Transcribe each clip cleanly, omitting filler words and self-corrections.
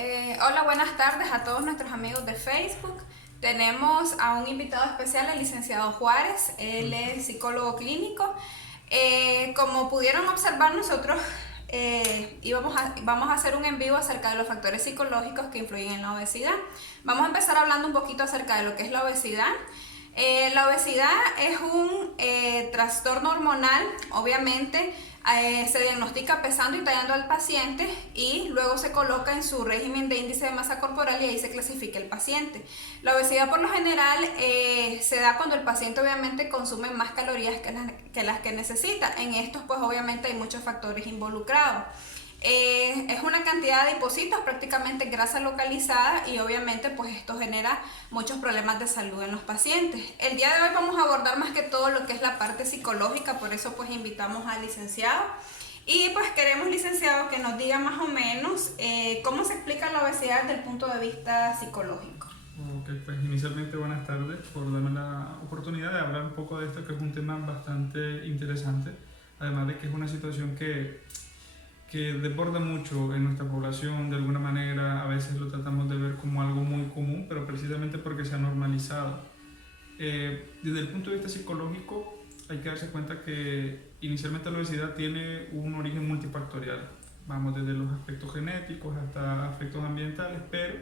Hola, buenas tardes a todos nuestros amigos de Facebook. Tenemos a un invitado especial, el licenciado Juárez. Él es psicólogo clínico. Como pudieron observar, nosotros vamos a hacer un en vivo acerca de los factores psicológicos que influyen en la obesidad. Vamos a empezar hablando un poquito acerca de lo que es la obesidad. La obesidad es un trastorno hormonal, obviamente. Se diagnostica pesando y tallando al paciente y luego se coloca en su régimen de índice de masa corporal y ahí se clasifica el paciente. La obesidad por lo general se da cuando el paciente obviamente consume más calorías que las que necesita. En estos pues obviamente hay muchos factores involucrados. Es una cantidad de hipocitos, prácticamente grasa localizada, y obviamente pues esto genera muchos problemas de salud en los pacientes. El día de hoy vamos a abordar más que todo lo que es la parte psicológica, por eso pues invitamos al licenciado y pues queremos, licenciado, que nos diga más o menos cómo se explica la obesidad desde el punto de vista psicológico. Ok, pues inicialmente buenas tardes por darme la oportunidad de hablar un poco de esto, que es un tema bastante interesante, además de que es una situación que desborda mucho en nuestra población. De alguna manera a veces lo tratamos de ver como algo muy común, pero precisamente porque se ha normalizado. Desde el punto de vista psicológico hay que darse cuenta que inicialmente la obesidad tiene un origen multifactorial. Vamos desde los aspectos genéticos hasta aspectos ambientales, pero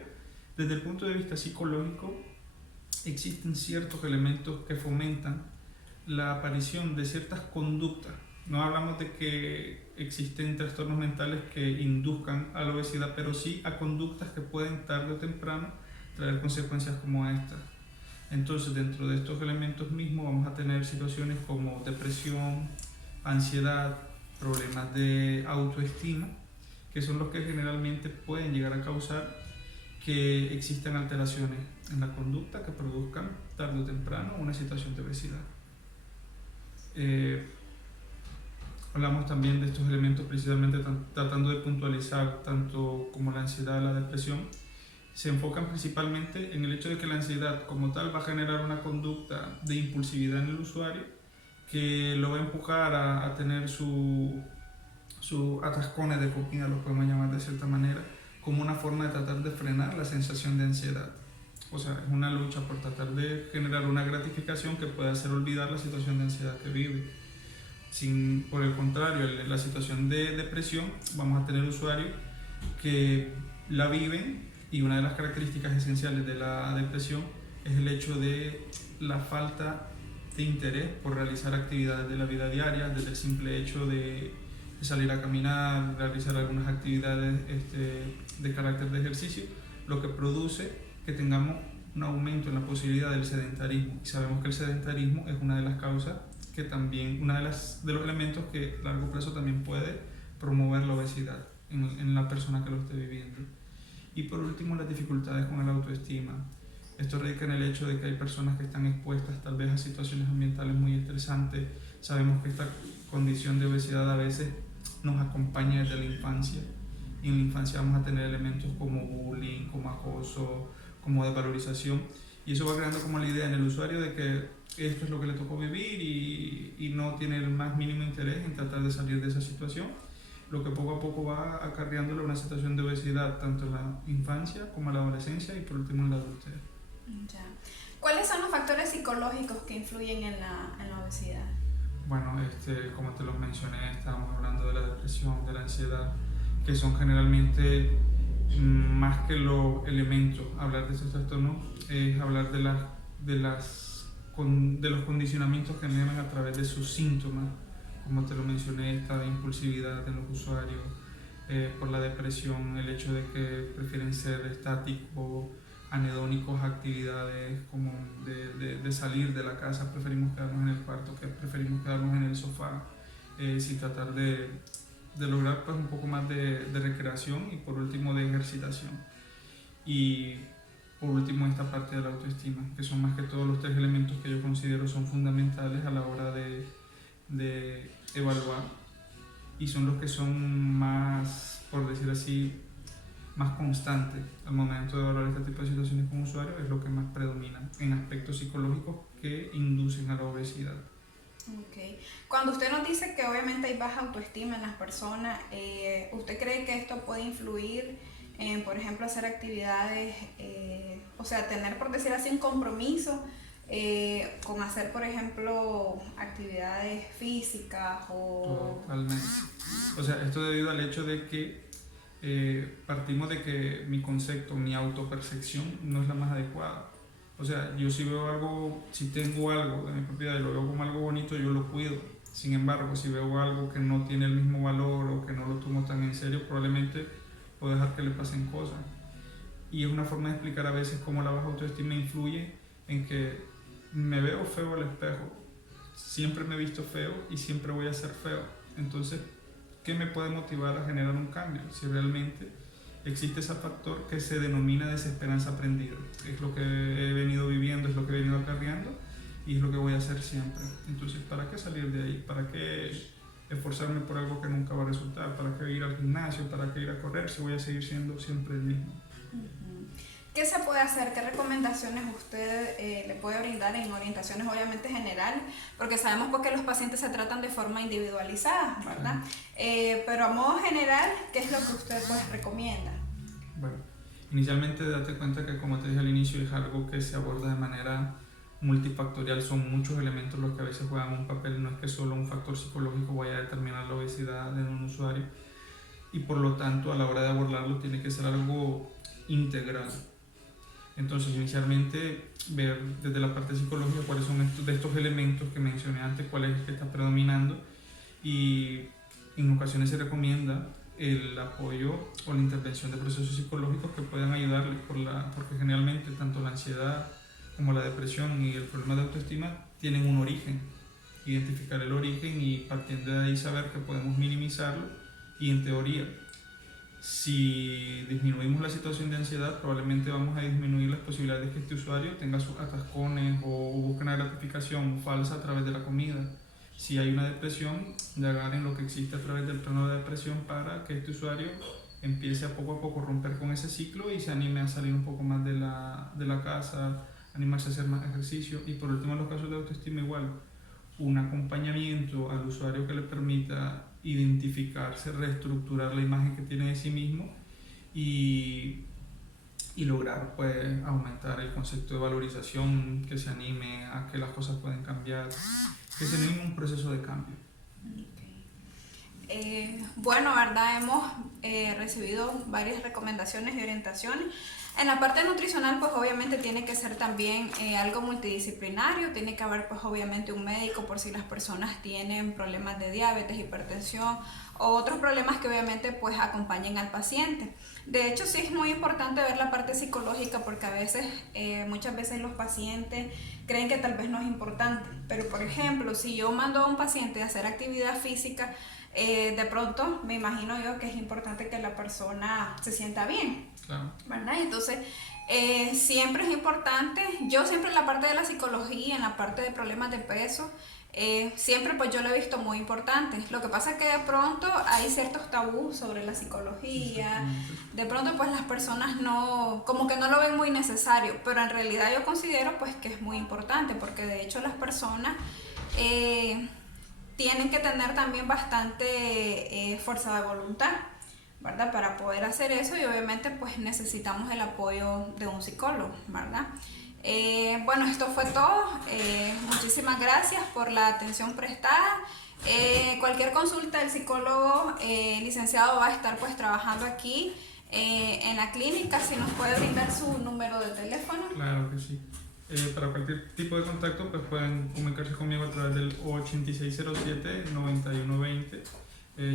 desde el punto de vista psicológico existen ciertos elementos que fomentan la aparición de ciertas conductas. No hablamos de que existen trastornos mentales que induzcan a la obesidad, pero sí a conductas que pueden tarde o temprano traer consecuencias como estas. Entonces, dentro de estos elementos mismos vamos a tener situaciones como depresión, ansiedad, problemas de autoestima, que son los que generalmente pueden llegar a causar que existan alteraciones en la conducta que produzcan tarde o temprano una situación de obesidad. Hablamos también de estos elementos precisamente tratando de puntualizar tanto como la ansiedad, la depresión. Se enfocan principalmente en el hecho de que la ansiedad como tal va a generar una conducta de impulsividad en el usuario que lo va a empujar a tener su atascones de comida, lo podemos llamar de cierta manera, como una forma de tratar de frenar la sensación de ansiedad. O sea, es una lucha por tratar de generar una gratificación que pueda hacer olvidar la situación de ansiedad que vive. Por el contrario, en la situación de depresión vamos a tener usuarios que la viven, y una de las características esenciales de la depresión es el hecho de la falta de interés por realizar actividades de la vida diaria, desde el simple hecho de salir a caminar, realizar algunas actividades de carácter de ejercicio, lo que produce que tengamos un aumento en la posibilidad del sedentarismo. Y sabemos que el sedentarismo es una de las causas que también, de los elementos que a largo plazo también puede promover la obesidad en la persona que lo esté viviendo. Y por último, las dificultades con el autoestima. Esto radica en el hecho de que hay personas que están expuestas tal vez a situaciones ambientales muy estresantes. Sabemos que esta condición de obesidad a veces nos acompaña desde la infancia. Y en la infancia vamos a tener elementos como bullying, como acoso, como desvalorización. Y eso va creando como la idea en el usuario de que esto es lo que le tocó vivir y no tiene el más mínimo interés en tratar de salir de esa situación, lo que poco a poco va acarreándole una situación de obesidad tanto en la infancia como en la adolescencia y por último en la adultez. Ya. ¿Cuáles son los factores psicológicos que influyen en la obesidad? Bueno, como te lo mencioné, estábamos hablando de la depresión, de la ansiedad, que son generalmente más que los elementos. Hablar de estos trastornos es hablar de los condicionamientos que generan a través de sus síntomas. Como te lo mencioné, esta impulsividad en los usuarios, por la depresión, el hecho de que prefieren ser estáticos, anedónicos a actividades como de salir de la casa, preferimos quedarnos en el cuarto, que preferimos quedarnos en el sofá, sin tratar de lograr pues un poco más de recreación y por último de ejercitación. Y por último esta parte de la autoestima, que son más que todos los tres elementos que yo considero son fundamentales a la hora de evaluar, y son los que son más, por decir así, más constantes al momento de evaluar este tipo de situaciones con usuarios. Es lo que más predomina en aspectos psicológicos que inducen a la obesidad. Okay. Cuando usted nos dice que obviamente hay baja autoestima en las personas, ¿usted cree que esto puede influir por ejemplo, hacer actividades, o sea, tener, por decir así, un compromiso con hacer, por ejemplo, actividades físicas o... Totalmente. O sea, esto debido al hecho de que partimos de que mi concepto, mi autopercepción no es la más adecuada. O sea, yo si veo algo, si tengo algo de mi propiedad y lo veo como algo bonito, yo lo cuido. Sin embargo, si veo algo que no tiene el mismo valor o que no lo tomo tan en serio, probablemente puedo dejar que le pasen cosas. Y es una forma de explicar a veces cómo la baja autoestima influye en que me veo feo al espejo. Siempre me he visto feo y siempre voy a ser feo. Entonces, ¿qué me puede motivar a generar un cambio? Si realmente existe ese factor que se denomina desesperanza aprendida. Es lo que he venido viviendo, es lo que he venido acarreando y es lo que voy a hacer siempre. Entonces, ¿para qué salir de ahí? ¿Para qué esforzarme por algo que nunca va a resultar? ¿Para qué ir al gimnasio? ¿Para qué ir a correr si voy a seguir siendo siempre el mismo? ¿Qué se puede hacer? ¿Qué recomendaciones usted le puede brindar en orientaciones obviamente generales? Porque sabemos pues, que los pacientes se tratan de forma individualizada, ¿verdad? Pero a modo general, ¿qué es lo que usted pues, recomienda? Bueno, inicialmente date cuenta que, como te dije al inicio, es algo que se aborda de manera multifactorial. Son muchos elementos los que a veces juegan un papel. No es que solo un factor psicológico vaya a determinar la obesidad de un usuario, y por lo tanto a la hora de abordarlo tiene que ser algo integral. Entonces, inicialmente, ver desde la parte psicológica cuáles son estos elementos que mencioné antes, cuál es el que está predominando, y en ocasiones se recomienda el apoyo o la intervención de procesos psicológicos que puedan ayudarle, porque generalmente tanto la ansiedad como la depresión y el problema de autoestima tienen un origen. Identificar el origen y partiendo de ahí saber que podemos minimizarlo, y en teoría, si disminuimos la situación de ansiedad, probablemente vamos a disminuir las posibilidades de que este usuario tenga sus atascones o busque una gratificación falsa a través de la comida. Si hay una depresión, indagar en lo que existe a través del plano de depresión para que este usuario empiece a poco romper con ese ciclo y se anime a salir un poco más de la casa, animarse a hacer más ejercicio. Y por último, en los casos de autoestima, igual, un acompañamiento al usuario que le permita identificarse, reestructurar la imagen que tiene de sí mismo y lograr pues aumentar el concepto de valorización, que se anime a que las cosas pueden cambiar, que se anime un proceso de cambio. Bueno, ¿verdad? Hemos recibido varias recomendaciones y orientaciones. En la parte nutricional, pues obviamente tiene que ser también algo multidisciplinario, tiene que haber pues obviamente un médico por si las personas tienen problemas de diabetes, hipertensión o otros problemas que obviamente pues acompañen al paciente. De hecho, sí es muy importante ver la parte psicológica porque a veces, muchas veces los pacientes creen que tal vez no es importante, pero por ejemplo, si yo mando a un paciente a hacer actividad física, de pronto me imagino yo que es importante que la persona se sienta bien, claro, ¿verdad? Entonces siempre es importante, yo siempre en la parte de la psicología, en la parte de problemas de peso, siempre pues yo lo he visto muy importante. Lo que pasa es que de pronto hay ciertos tabús sobre la psicología, de pronto pues las personas no, como que no lo ven muy necesario, pero en realidad yo considero pues que es muy importante porque de hecho las personas tienen que tener también bastante fuerza de voluntad, ¿verdad? Para poder hacer eso, y obviamente pues necesitamos el apoyo de un psicólogo, ¿verdad? Bueno, esto fue todo. Muchísimas gracias por la atención prestada. Cualquier consulta, el psicólogo licenciado va a estar pues trabajando aquí en la clínica. Si nos puede brindar su número de teléfono. Claro que sí. Para cualquier tipo de contacto, pues pueden comunicarse conmigo a través del 8607-9120,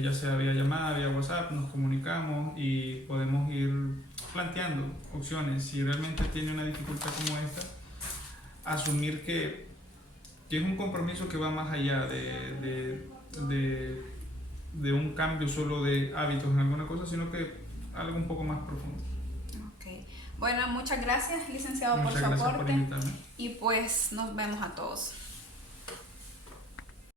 ya sea vía llamada, vía WhatsApp, nos comunicamos y podemos ir planteando opciones. Si realmente tiene una dificultad como esta, asumir que es un compromiso que va más allá de un cambio solo de hábitos en alguna cosa, sino que algo un poco más profundo. Bueno, muchas gracias, licenciado, Muchas por su gracias aporte. por invitarme. Y pues nos vemos a todos.